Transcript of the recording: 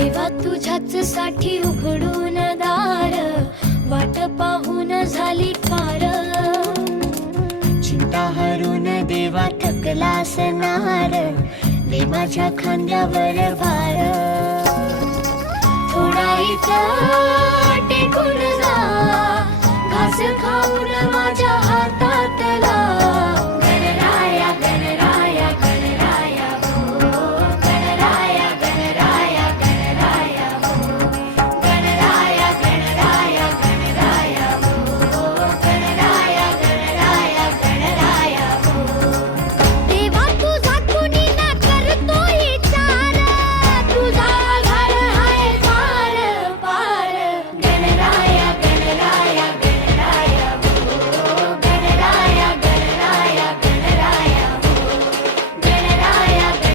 देवा तुझ्याच साठी उघडून दार, वाट पाहून झाली पार। चिंता हरून देवा थकला असणार, दे माझ्या खांद्यावर भार। थोडा इथं टेकून जा, घास खाऊन माझ्या हातातला।